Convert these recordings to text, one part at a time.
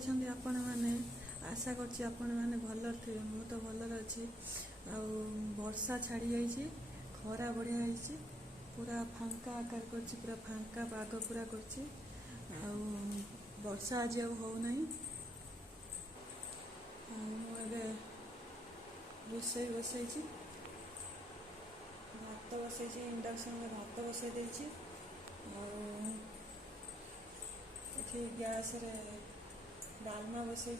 अछंती आपण माने आशा करछि आपण माने भलर थिबे मु तो भलर अछि आ वर्षा छाड़ी जाइछि खरा बढ़िया आइछि पूरा फांका आकार करछि पूरा फांका पाग पूरा करछि आ वर्षा आज अब हो नहीं मुझे रोसई बसई भात बसई इंडक्शन में भात बसई देछि गैस रे डालमा बसई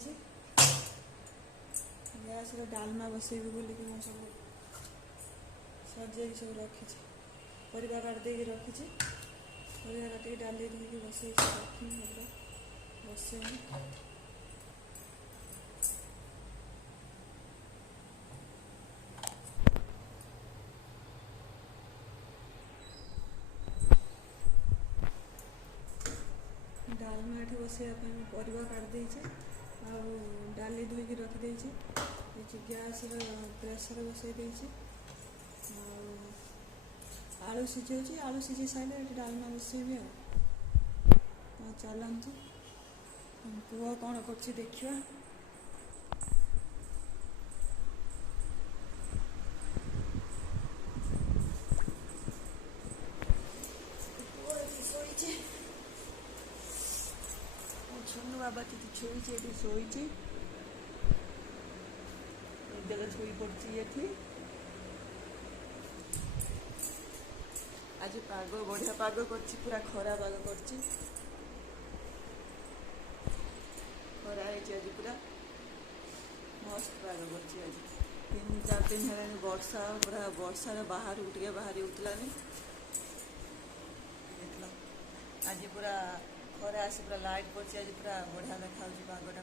गैस रे डालमा बसैबी बोल कि सब सजे सब रखी परिवा काट दे रखी परिवा काटिक डाली धोई बसई रखी बसई डालमा ये बसैया परिवा काट देचे डाली धोई रखी गैस प्रेसर बसई देची आलू सीझे आलू सीझी सारे ये डालमा बसैबी चलतु पुआ कौन कर देखा छुनु बाबा ती शोचे शोचे शोई पड़ी ये आज पाग बढ़िया पाग कर पूरा खरा पाग कर खरा आज पूरा मस्त पाग कर 3-4 दिन है वर्षा पूरा वर्षा बाहर टे बाहर उठलानी आज पूरा खरा आसी पूरा लाइट पड़ी आज पूरा बढ़िया देखा पागटा।